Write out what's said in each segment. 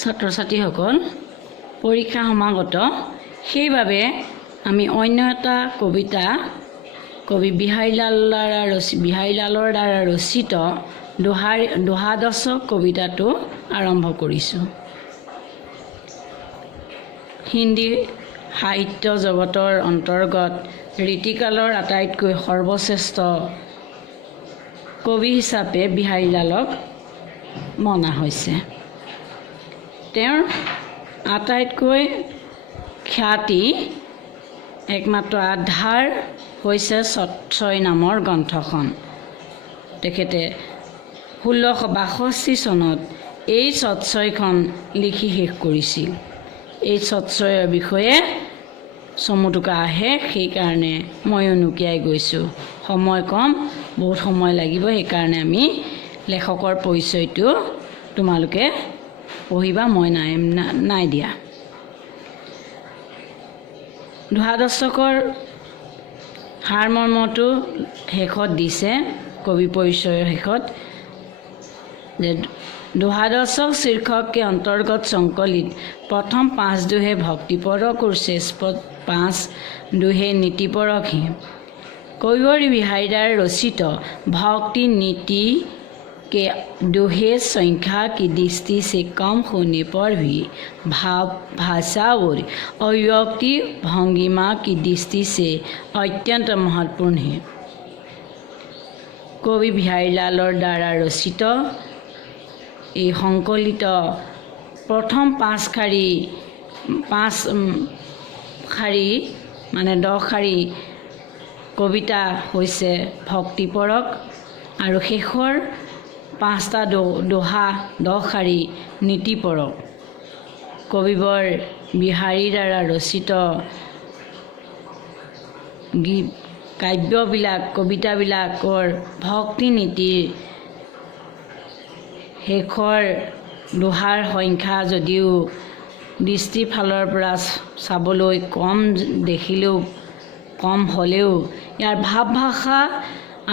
ছাত্ৰ ছাত্ৰীসকল পৰীক্ষা সমাগত সেইবাবে আমি অন্য এটা কবিতা কবি বিহাৰীলালৰ দ্বাৰা ৰচিত দোহা দশক কবিতাটো আৰম্ভ কৰিছোঁ। হিন্দী সাহিত্য জগতৰ অন্তৰ্গত ৰীতিকালৰ আটাইতকৈ সৰ্বশ্ৰেষ্ঠ কবি হিচাপে বিহাৰীলালক মনা হৈছে। তেওঁৰ আটাইতকৈ খ্যাতি একমাত্ৰ আধাৰ হৈছে ছয় নামৰ গ্ৰন্থখন। তেখেতে 1662 চনত এই ছয়খন লিখি শেষ কৰিছিল। এই ছয়ৰ বিষয়ে চমুটোকা আহে, সেইকাৰণে মই অনুকিয়াই গৈছোঁ। সময় কম, বহুত সময় লাগিব, সেইকাৰণে আমি লেখকৰ পৰিচয়টো তোমালোকে পঢ়িবা, মই নাই দিয়া। দোহা দশকৰ সাৰমৰ্মটো শেষত দিছে, কবি পৰিচয়ৰ শেষত যে দোহা দশক শীৰ্ষক के अंतर्गत संकलित प्रथम 5 दोहे भक्तिपरक और शेष 5 दोहे नीतिपरक हैं। कविवर बिहारीलाल रचित भक्ति नीति के दोहे संख्या की दृष्टि से कम होने पर भी भाव भाषा और अभिव्यक्ति भंगिमा की दृष्टि से अत्यंत महत्वपूर्ण है। कवि बिहारीलाলৰ দ্বাৰা ৰচিত এই সংকলিত প্ৰথম 5 শাৰী মানে 10 শাৰী কবিতা হৈছে ভক্তিপৰক আৰু শেষৰ 5টা দোহা 10 শাৰী নীতিপৰক। কবিবৰ বিহাৰীৰ দ্বাৰা ৰচিত কাব্যবিলাক কবিতাবিলাকৰ ভক্তি নীতিৰ শেষৰ দোহাৰ সংখ্যা যদিও দৃষ্টিৰ ফালৰ পৰা চাবলৈ কম দেখিলেও কম হ'লেও ইয়াৰ ভাৱ ভাষা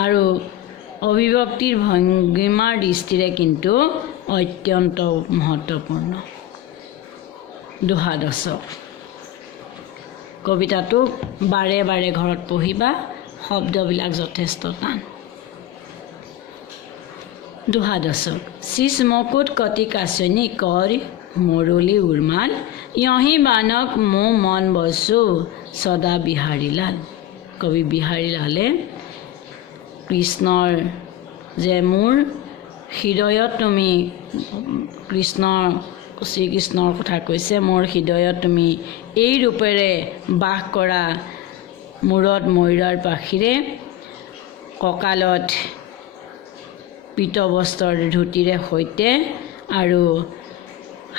আৰু অভিব্যক্তিৰ ভংগিমাৰ দৃষ্টিৰে কিন্তু অত্যন্ত মহত্বপূৰ্ণ। দোহা দশক কবিতাটো বাৰে বাৰে ঘৰত পঢ়িবা, শব্দবিলাক যথেষ্ট টান। দোহা দশক शीश मुकुट कति कासनी कर मोरली उर्माल यही बानक मो मन बसो सदा बिहारीलाल। कवि बिहारीलाले কৃষ্ণৰ যে মোৰ হৃদয়ত তুমি শ্ৰীকৃষ্ণৰ কথা কৈছে, মোৰ হৃদয়ত তুমি এই ৰূপেৰে বাস কৰা, মূৰত ময়ূৰৰ পাখিৰে, কঁকালত পীতবস্ত্ৰৰ ধুতিৰে সৈতে আৰু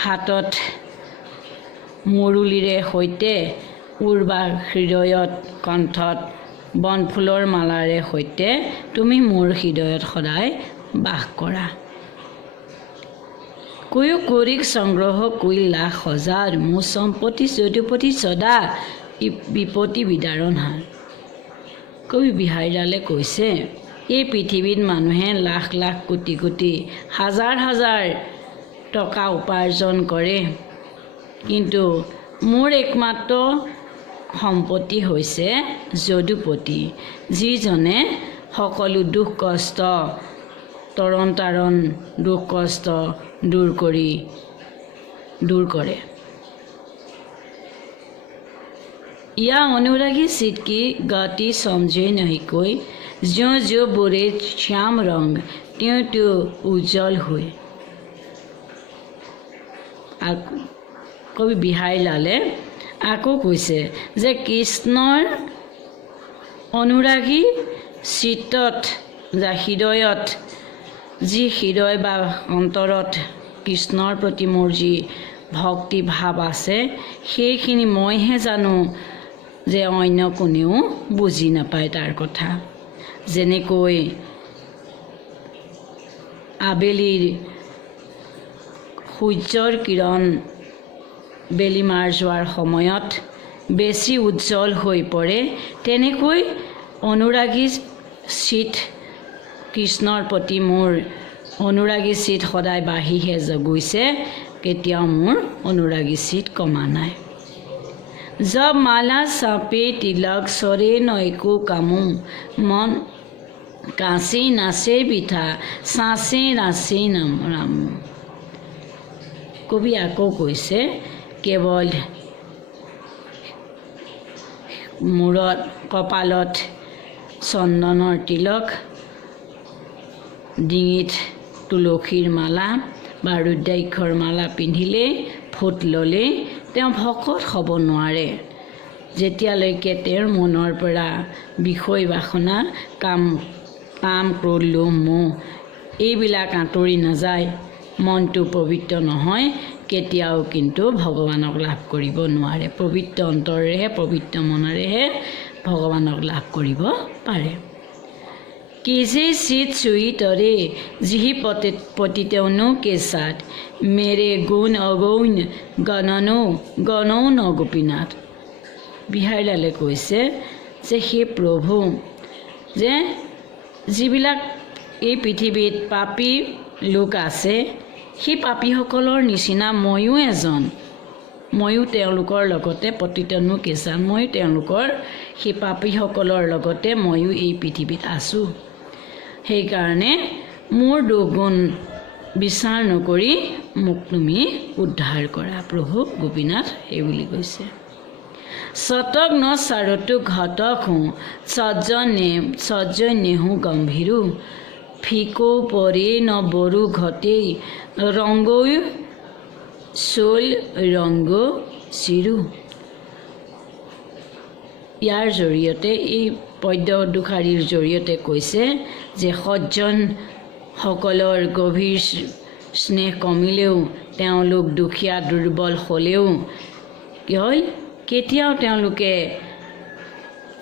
হাতত মুৰুলীৰে সৈতে, উৰ্বা হৃদয়ত কণ্ঠত বনফুলৰ মালাৰে সৈতে তুমি মোৰ হৃদয়ত সদায় বাস কৰা। কয়ো কৰিক সংগ্ৰহ কুইল লাখ হাজাৰ, মোৰ সম্পত্তি যদুপতি সদা বিপত্তি বিদাৰণ হাৰ। কবি বিহাৰীলালে কৈছে, এই পৃথিৱীত মানুহে লাখ লাখ কোটি কোটি হাজাৰ হাজাৰ টকা উপাৰ্জন কৰে, কিন্তু মোৰ একমাত্ৰ সম্পত্তি হৈছে যদুপতি, যিজনে সকলো দুখ কষ্ট তৰণ দুখ কষ্ট দূৰ কৰে। या अनुरागी सीट की गति समझे नहीं कोई, ज्यों ज्यों बोरे श्याम रंग त्यों त्यों उज्जवल हुए। कवि बिहारीलाले আকৌ কৈছে যে কৃষ্ণৰ অনুৰাগী চিত্তত যা হৃদয়ত, যি হৃদয় বা অন্তৰত কৃষ্ণৰ প্ৰতি মোৰ যি ভক্তি ভাৱ আছে, সেইখিনি মইহে জানো, যে অন্য কোনেও বুজি নাপায় তাৰ কথা। যেনেকৈ আবেলিৰ সূৰ্যৰ কিৰণ বেলি মাৰ যোৱাৰ সময়ত বেছি উজ্জ্বল হৈ পৰে, তেনেকৈ অনুৰাগী চিত কৃষ্ণৰ প্ৰতি মোৰ অনুৰাগী চিত সদায় বাঢ়িহে গৈছে কেতিয়াও মোৰ অনুৰাগী চিত কমা নাই। জব মালা চাপে তিলক চৰে নৈকো কামো মন কাঁচি নাচে বিঠা চাঁচে ৰাচে নাম ৰাম। কবি আকৌ কৈছে কেৱল মূৰত কপালত চন্দনৰ তিলক, ডিঙিত তুলসীৰ মালা বা ৰুদ্ৰাক্ষৰ মালা পিন্ধিলে, ফুট ল'লে তেওঁ ভকত হ'ব নোৱাৰে। যেতিয়ালৈকে তেওঁৰ মনৰ পৰা বিষয় বাসনা, কাম ক্ৰোধ লোভ মোহ এইবিলাক আঁতৰি নাযায়, মনটো পবিত্ৰ নহয়, কেতিয়াও কিন্তু ভগৱানক লাভ কৰিব নোৱাৰে। পবিত্ৰ অন্তৰেহে, পবিত্ৰ মনেৰেহে ভগৱানক লাভ কৰিব পাৰে। কি যে চিত চুই তৰে যিহি পতিতেউনো কেঁচাত মেৰে গুণ অগৌণ গণৌ ন গোপীনাথ। বিহাৰীলালে কৈছে যে সেই প্ৰভু, যে যিবিলাক এই পৃথিৱীত পাপী লোক আছে, সেই পাপীসকলৰ নিচিনা ময়ো এজন, ময়ো তেওঁলোকৰ লগতে পতিতনো কেঁচা, ময়ো তেওঁলোকৰ সেই পাপীসকলৰ লগতে ময়ো এই পৃথিৱীত আছোঁ। সেইকাৰণে মোৰ দুগুণ বিচাৰ নকৰি মোক তুমি উদ্ধাৰ কৰা প্ৰভু গোপীনাথ, এই বুলি কৈছে। শতক ন চাৰতো ঘটক হওঁ সজ্জ নেহু গম্ভীৰো ফিকো পৰে ন বড়ো ঘটেই ৰংগৌ চোল ৰংগ চিৰু। ইয়াৰ জৰিয়তে, এই পদ্য দুষাৰীৰ জৰিয়তে কৈছে যে সজ্জনসকলৰ গভীৰ স্নেহ কমিলেও, তেওঁলোক দুখীয়া দুৰ্বল হ'লেও কি হ'ল, কেতিয়াও তেওঁলোকে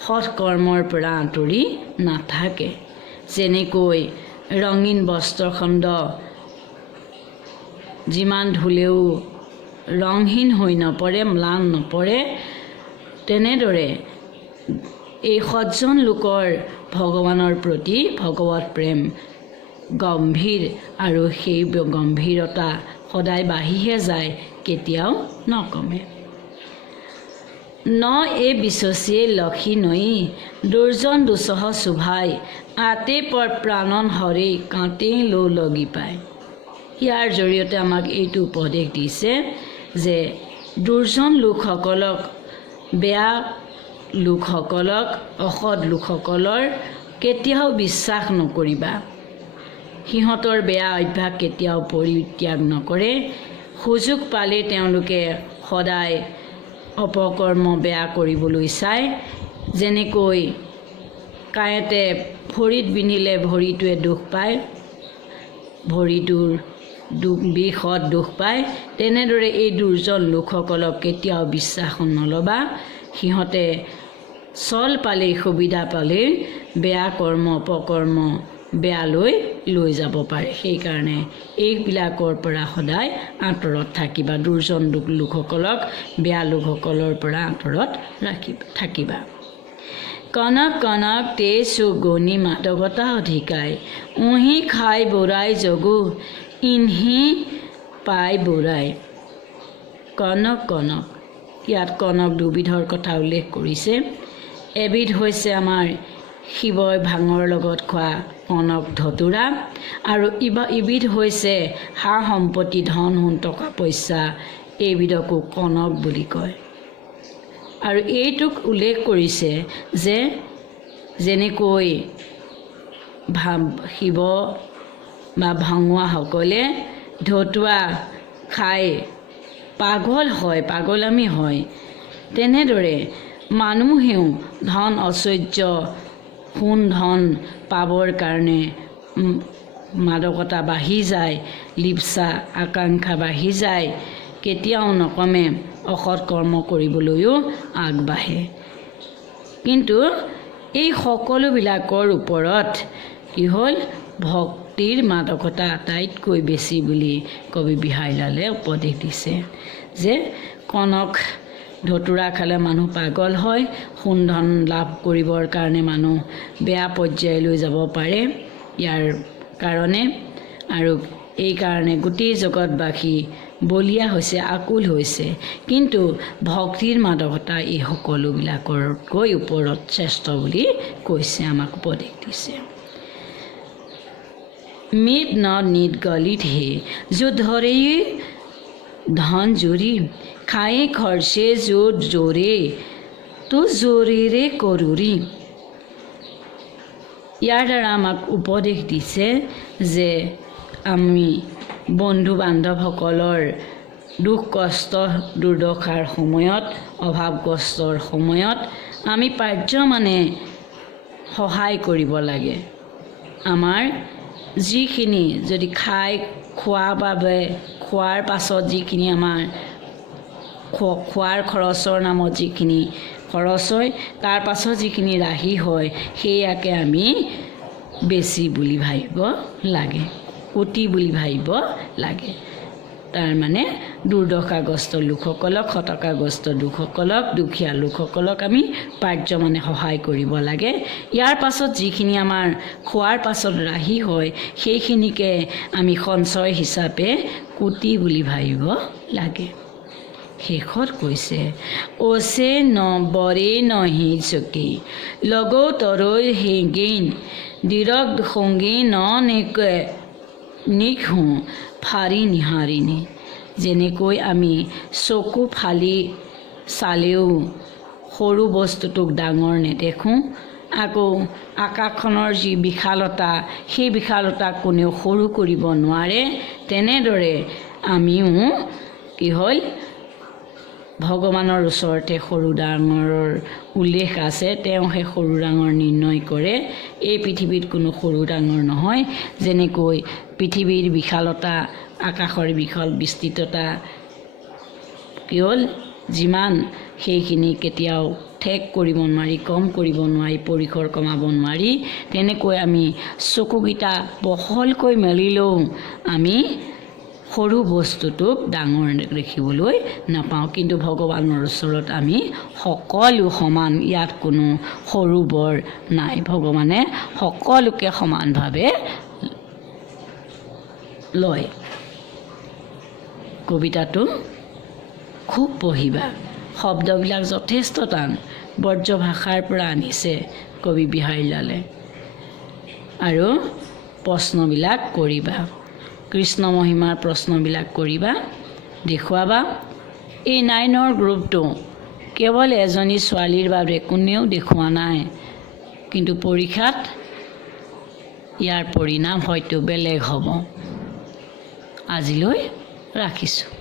সৎকৰ্মৰ পৰা আঁতৰি নাথাকে। যেনেকৈ ৰঙীন বস্ত্ৰখণ্ড যিমান ধুলেও ৰংহীন হৈ নপৰে, ম্লান নপৰে, তেনেদৰে এই সজ্জন লোকৰ ভগৱানৰ প্ৰতি ভগৱত প্ৰেম গম্ভীৰ, আৰু সেই গম্ভীৰতা সদায় বাঢ়িহে যায়, কেতিয়াও নকমে। ন এ বিশ্বচিয়ে লক্ষী নৈ দুৰ্জন দুচহ শোভাই আতে পৰ প্ৰাণন হৰে কাঁতে লো লগি পায়। ইয়াৰ জৰিয়তে আমাক এইটো উপদেশ দিছে যে দুৰ্জন লোকসকলক, বেয়া লোকসকলক, অসৎ লোকসকলৰ কেতিয়াও বিশ্বাস নকৰিবা। সিহঁতৰ বেয়া অভ্যাস কেতিয়াও পৰিত্যাগ নকৰে। সুযোগ পালে তেওঁলোকে সদায় অপকৰ্ম বেয়া কৰিবলৈ চায়। যেনেকৈ কাঁইতে ভৰিত বিন্ধিলে ভৰিটোৱে দুখ পায়, ভৰিটোৰ বিষত দুখ পায়, তেনেদৰে এই দুৰ্জন লোকসকলক কেতিয়াও বিশ্বাস নল'বা। সিহঁতে চল পালেই, সুবিধা পালেই বেয়া কৰ্ম, অপকৰ্ম বেয়ালৈ লৈ যাব পাৰে। সেইকাৰণে এইবিলাকৰ পৰা সদায় আঁতৰত থাকিবা। দুৰ্জন লোকসকলক, বেয়া লোকসকলৰ পৰা আঁতৰত থাকিবা। কনক কনক তে সুগুণী মাদকতা অধিকাই উহি খাই বুঢ়াই জগু ইনহি পাই বুঢ়াই। কনক কনক, ইয়াত কনক দুবিধৰ কথা উল্লেখ কৰিছে। এবিধ হৈছে আমাৰ শিৱই ভাঙৰ লগত খোৱা কনক ধতুৰা, আৰু ইবিধ হৈছে সা সম্পত্তি, ধন সোণ, টকা পইচা, এইবিধকো কনক বুলি কয়। আৰু এইটোক উল্লেখ কৰিছে যে যেনেকৈ শিৱ বা ভাঙুৱাসকলে ধতুৰা খাই পাগল হয়, পাগলামী হয়, তেনেদৰে মানুহেও ধন ঐশ্বৰ্য, সোণ ধন পাবৰ কাৰণে মাদকতা বাঢ়ি যায়, লিপ্সা আকাংক্ষা বাঢ়ি যায়, কেতিয়াও নকমে, অসৎ কৰ্ম কৰিবলৈও আগবাঢ়ে। কিন্তু এই সকলোবিলাকৰ ওপৰত কি হ'ল, ভক্তিৰ মাদকতা আটাইতকৈ বেছি বুলি কবি বিহাৰীলালে উপদেশ দিছে। যে কনক ধতুৰা খালে মানুহ পাগল হয়, সোণ ধন লাভ কৰিবৰ কাৰণে মানুহ বেয়া পৰ্যায়লৈ যাব পাৰে ইয়াৰ কাৰণে। আৰু এইকাৰণে গোটেই জগতবাসী বলিয়া হৈছে, আকুল হৈছে, কিন্তু ভক্তিৰ মাদকতা এই সকলোবিলাকতকৈ ওপৰত শ্ৰেষ্ঠ বুলি কৈছে, আমাক উপদেশ দিছে। মিট ন নিত গলিত হে যো ধৰে ধন জুৰি, খায়ে খৰচে যো জোৰে তো জোৰেৰে কৰোৰি। ইয়াৰ দ্বাৰা আমাক উপদেশ দিছে যে আমি বন্ধু বান্ধৱসকলৰ দুখ কষ্ট দুৰ্দশাৰ সময়ত, অভাৱগ্ৰস্তৰ সময়ত আমি পাৰ্যমানে সহায় কৰিব লাগে। আমাৰ যিখিনি যদি খোৱাৰ বাবে, খোৱাৰ পাছত যিখিনি আমাৰ খোৱাৰ খৰচৰ নামত যিখিনি খৰচ হয়, তাৰ পাছত যিখিনি ৰাহি হয়, সেয়াকে আমি বেছি বুলি ভাবিব লাগে, অতি বুলি ভাবিব লাগে। তাৰমানে দুৰ্দশাগ্ৰস্ত লোকসকলক, হতাশাগ্ৰস্ত লোকসকলক, দুখীয়া লোকসকলক আমি পাৰ্যমানে সহায় কৰিব লাগে। ইয়াৰ পাছত যিখিনি আমাৰ খোৱাৰ পাছত ৰাহি হয়, সেইখিনিকে আমি সঞ্চয় হিচাপে কোটি বুলি ভাবিব লাগে। শেষত কৈছে, অচে ন বৰে নহি চকী লগৌ তৰৈ হেগেইন দিৰক সংগে ন নেকে নিখো ফাৰি নিহাৰিনি। যেনেকৈ আমি চকু ফালি চালেও সৰু বস্তুটোক ডাঙৰ নেদেখোঁ, আকৌ আকাশখনৰ যি বিশালতা, সেই বিশালতাক কোনেও সৰু কৰিব নোৱাৰে, তেনেদৰে আমিও কি হ'ল, ভগৱানৰ ওচৰতে সৰু ডাঙৰৰ উল্লেখ আছে। তেওঁ সেই সৰু ডাঙৰ নিৰ্ণয় কৰে। এই পৃথিৱীত কোনো সৰু ডাঙৰ নহয়। যেনেকৈ পৃথিৱীৰ বিশালতা, আকাশৰ বিশাল বিস্তৃততা কি হ'ল, যিমান সেইখিনি কেতিয়াও ঠেক কৰিব নোৱাৰি, কম কৰিব নোৱাৰি, পৰিসৰ কমাব নোৱাৰি। তেনেকৈ আমি চকুকেইটা বহলকৈ মেলিলেও আমি সৰু বস্তুটোক ডাঙৰ দেখিবলৈ নাপাওঁ, কিন্তু ভগৱানৰ ওচৰত আমি সকলো সমান, ইয়াত কোনো সৰু বৰ নাই। ভগৱানে সকলোকে সমানভাৱে লয়। কবিতাটো খুব পঢ়িবা, শব্দবিলাক যথেষ্ট টান, ব্ৰজ ভাষাৰ পৰা আনিছে কবি বিহাৰীলালে। আৰু প্ৰশ্নবিলাক কৰিবা, কৃষ্ণ মহিমাৰ প্ৰশ্নবিলাক কৰিবা, দেখুৱাবা। এই 9ৰ গ্ৰুপটো কেৱল এজনী ছোৱালীৰ বাবে কোনেও দেখুওৱা নাই, কিন্তু পৰীক্ষাত ইয়াৰ পৰিণাম হয়তো বেলেগ হ'ব। আজিলৈ ৰাখিছোঁ।